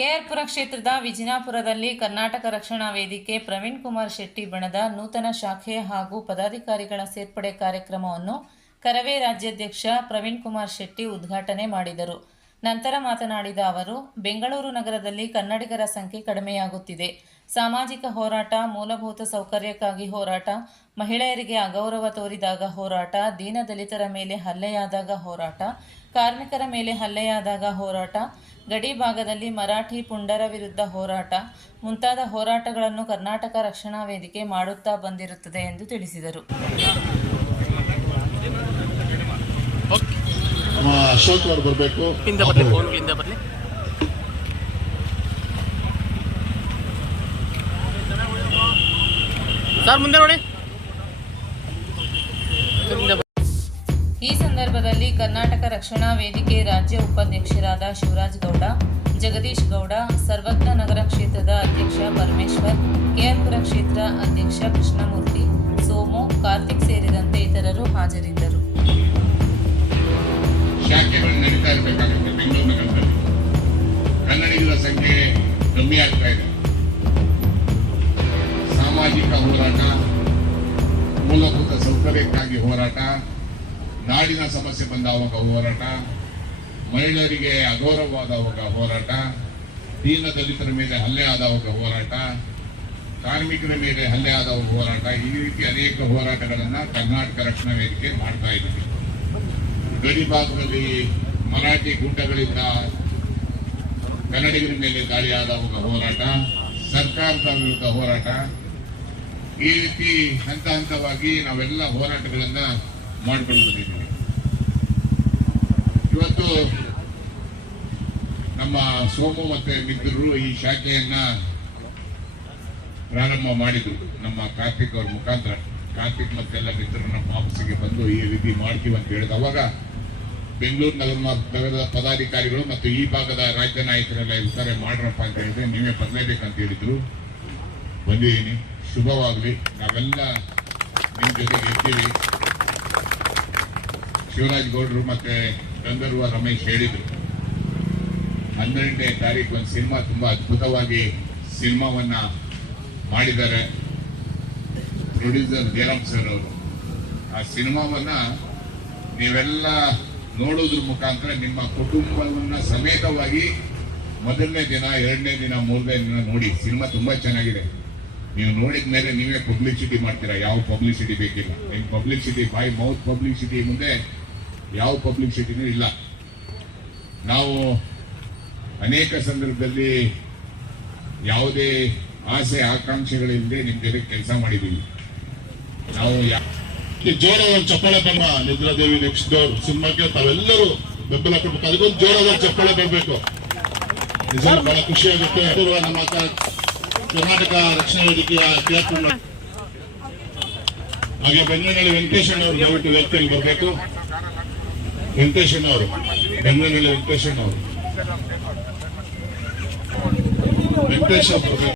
ಕೆಆರ್ಪುರ ಕ್ಷೇತ್ರದ ವಿಜಿನಾಪುರದಲ್ಲಿ ಕರ್ನಾಟಕ ರಕ್ಷಣಾ ವೇದಿಕೆ ಪ್ರವೀಣ್ ಕುಮಾರ್ ಶೆಟ್ಟಿ ಬಣದ ನೂತನ ಶಾಖೆ ಹಾಗೂ ಪದಾಧಿಕಾರಿಗಳ ಸೇರ್ಪಡೆ ಕಾರ್ಯಕ್ರಮವನ್ನು ಕರವೇ ರಾಜ್ಯಾಧ್ಯಕ್ಷ ಪ್ರವೀಣ್ ಕುಮಾರ್ ಶೆಟ್ಟಿ ಉದ್ಘಾಟನೆ ಮಾಡಿದರು. ನಂತರ ಮಾತನಾಡಿದ ಅವರು, ಬೆಂಗಳೂರು ನಗರದಲ್ಲಿ ಕನ್ನಡಿಗರ ಸಂಖ್ಯೆ ಕಡಿಮೆಯಾಗುತ್ತಿದೆ. ಸಾಮಾಜಿಕ ಹೋರಾಟ, ಮೂಲಭೂತ ಸೌಕರ್ಯಕ್ಕಾಗಿ ಹೋರಾಟ, ಮಹಿಳೆಯರಿಗೆ ಅಗೌರವ ತೋರಿದಾಗ ಹೋರಾಟ ದೀನದಲಿತರ ಮೇಲೆ ಹಲ್ಲೆಯಾದಾಗ ಹೋರಾಟ, ಕಾರ್ಮಿಕರ ಮೇಲೆ ಹಲ್ಲೆಯಾದಾಗ ಹೋರಾಟ, ಗಡಿ ಭಾಗದಲ್ಲಿ ಮರಾಠಿ ಪುಂಡರ ವಿರುದ್ಧ ಹೋರಾಟ, ಮುಂತಾದ ಹೋರಾಟಗಳನ್ನು ಕರ್ನಾಟಕ ರಕ್ಷಣಾ ವೇದಿಕೆ ಮಾಡುತ್ತಾ ಬಂದಿರುತ್ತದೆ ಎಂದು ತಿಳಿಸಿದರು. ಅಶೋಕ್ ಅವರು ಬರಬೇಕು. ಹಿಂದೆ ಬರ್ಲಿ ಫೋನ್ಗಳಿಂದ ಬರ್ಲಿ. ಸರ್ ಮುಂದೆ ನೋಡಿ. ಈ ಸಂದರ್ಭದಲ್ಲಿ ಕರ್ನಾಟಕ ರಕ್ಷಣಾ ವೇದಿಕೆ ರಾಜ್ಯ ಉಪಾಧ್ಯಕ್ಷರಾದ ಶಿವರಾಜ್ ಗೌಡ ಜಗದೀಶ್ ಗೌಡ ಸರ್ವಜ್ಞ ನಗರ ಕ್ಷೇತ್ರದ ಅಧ್ಯಕ್ಷ ಪರಮೇಶ್ವರ್ ಕೆಆರ್ಪುರ ಕ್ಷೇತ್ರ ಅಧ್ಯಕ್ಷ ಕೃಷ್ಣಮೂರ್ತಿ ಸೋಮು ಕಾರ್ತಿಕ್ ಸೇರಿದಂತೆ ಇತರರು ಹಾಜರಿದ್ದರು. ನಡೀತಾ ಇರಬೇಕಾಗುತ್ತೆ ಬೆಂಗಳೂರು ನಗರದಲ್ಲಿ ಕನ್ನಡಿಗರ ಸಂಖ್ಯೆ ಕಮ್ಮಿ ಆಗ್ತಾ ಇದೆ. ಸಾಮಾಜಿಕ ಹೋರಾಟ, ಮೂಲಭೂತ ಸೌಕರ್ಯಕ್ಕಾಗಿ ಹೋರಾಟ, ನಾಡಿನ ಸಮಸ್ಯೆ ಬಂದಾವಾಗ ಹೋರಾಟ, ಮಹಿಳೆಯರಿಗೆ ಅಗೌರವವಾದವಾಗ ಹೋರಾಟ, ದೀನ ದಲಿತರ ಮೇಲೆ ಹಲ್ಲೆ ಆದವಾಗ ಹೋರಾಟ, ಕಾರ್ಮಿಕರ ಮೇಲೆ ಹಲ್ಲೆ ಆದವಾಗ ಹೋರಾಟ, ಈ ರೀತಿ ಅನೇಕ ಹೋರಾಟಗಳನ್ನ ಕರ್ನಾಟಕ ರಕ್ಷಣಾ ವೇದಿಕೆ ಮಾಡ್ತಾ ಇದ್ದೀವಿ ಗಡಿ ಭಾಗದಲ್ಲಿ ಮರಾಠಿ ಗುಂಡಗಳಿಂದ ಕನ್ನಡಿಗರ ಮೇಲೆ ದಾಳಿಯಾದವಾಗ ಹೋರಾಟ, ಸರ್ಕಾರದ ವಿರುದ್ಧ ಹೋರಾಟ. ಈ ರೀತಿ ಹಂತ ಹಂತವಾಗಿ ನಾವೆಲ್ಲ ಹೋರಾಟಗಳನ್ನ ಮಾಡಿಕೊಂಡು ಬಂದಿದ್ದೀವಿ ಇವತ್ತು ನಮ್ಮ ಸೋಮು ಮತ್ತೆ ಮಿತ್ರರು ಈ ಶಾಖೆಯನ್ನ ಪ್ರಾರಂಭ ಮಾಡಿದ್ರು. ನಮ್ಮ ಕಾರ್ತಿಕ್ ಅವ್ರ ಮುಖಾಂತರ. ಕಾರ್ತಿಕ್ ಮತ್ತೆಲ್ಲ ಮಿತ್ರರು ನಮ್ಮ ಆಫೀಸಿಗೆ ಬಂದು ಈ ರೀತಿ ಮಾಡ್ತೀವಿ ಅಂತ ಹೇಳಿದ ಅವಾಗ ಬೆಂಗಳೂರು ನಗರ ನಗರದ ಪದಾಧಿಕಾರಿಗಳು ಮತ್ತು ಈ ಭಾಗದ ರಾಜ್ಯ ನಾಯಕರೆಲ್ಲ ಇರ್ತಾರೆ. ಮಾಡ್ರಪ್ಪ ಅಂತ ಹೇಳಿದ್ರೆ ನೀವೇ ಅಂತ ಹೇಳಿದ್ರು. ಬಂದಿದ್ದೀನಿ. ಶುಭವಾಗಲಿ. ನಾವೆಲ್ಲ ನಿಮ್ಮ ಜೊತೆಗೆ ಇರ್ತೀವಿ. ಶಿವರಾಜ್ ಗೌಡ್ರು ಮತ್ತೆ ಗಂಧರ್ವ ರಮೇಶ್ ಹೇಳಿದ್ರು. ಹನ್ನೆರಡನೇ ತಾರೀಕು ಒಂದು ಸಿನಿಮಾ ತುಂಬಾ ಅದ್ಭುತವಾಗಿ ಸಿನಿಮಾವನ್ನ ಮಾಡಿದ್ದಾರೆ. ಪ್ರೊಡ್ಯೂಸರ್ ಜಯರಾಮ್ ಸರ್ ಅವರು. ಆ ಸಿನಿಮಾವನ್ನ ನೀವೆಲ್ಲ ನೋಡೋದ್ರ ಮುಖಾಂತರ ನಿಮ್ಮ ಕುಟುಂಬವನ್ನ ಸಮೇತವಾಗಿ ಮೊದಲನೇ ದಿನ, ಎರಡನೇ ದಿನ, ಮೂರನೇ ದಿನ ನೋಡಿ. ಸಿನಿಮಾ ತುಂಬಾ ಚೆನ್ನಾಗಿದೆ. ನೀವು ನೋಡಿದ ಮೇಲೆ ನೀವೇ ಪಬ್ಲಿಸಿಟಿ ಮಾಡ್ತೀರಾ? ಯಾವ ಪಬ್ಲಿಸಿಟಿ ಬೇಕಿಲ್ಲ. ನಿಮ್ ಪಬ್ಲಿಸಿಟಿ ಬೈ ಮೌತ್ ಪಬ್ಲಿಸಿಟಿ ಮುಂದೆ ಯಾವ ಪಬ್ಲಿಸಿಟಿನೂ ಇಲ್ಲ. ನಾವು ಅನೇಕ ಸಂದರ್ಭದಲ್ಲಿ ಯಾವುದೇ ಆಸೆ, ಆಕಾಂಕ್ಷೆಗಳಿಲ್ಲದೆ ನಿಮ್ ಜೊತೆ ಕೆಲಸ ಮಾಡಿದ್ದೀವಿ. ನಾವು ಯಾ- ಈ ಜೋರಾದ ಒಂದು ಚಪ್ಪಾಳೆ ಬಮ್ಮ ನಿದ್ರಾದೇವಿ ನೆಕ್ಸ್ಟ್ ಡೋರ್ ಸಿನಿಮಾಕ್ಕೆ ತಾವೆಲ್ಲರೂ ಬೆಂಬಲ ಕೊಡ್ಬೇಕು. ಅದಕ್ಕೊಂದು ಜೋರಾದ ಚಪ್ಪಾಳೆ ಬರಬೇಕು. ನಿಜ ಬಹಳ ಖುಷಿ ಆಗುತ್ತೆ. ನಮ್ಮ ಕರ್ನಾಟಕ ರಕ್ಷಣಾ ವೇದಿಕೆಯ ಕ್ರಿಯಾತ್ಮಕ ಹಾಗೆ ಬೆಂಗಳೂರಿನಲ್ಲಿ ವೆಂಕಟೇಶಣ್ಣ ಅವರು ದಯವಿಟ್ಟು ವ್ಯಕ್ತಿಯಲ್ಲಿ ಬರಬೇಕು. ವೆಂಕಟೇಶಣ್ಣ ಅವರು ಬೆಂಗಳೂರಿನಲ್ಲಿ ವೆಂಕೇಶಣ್ಣ ಅವರು ವೆಂಕಟೇಶ್ ಅವರು ಬರ್ಬೇಕು.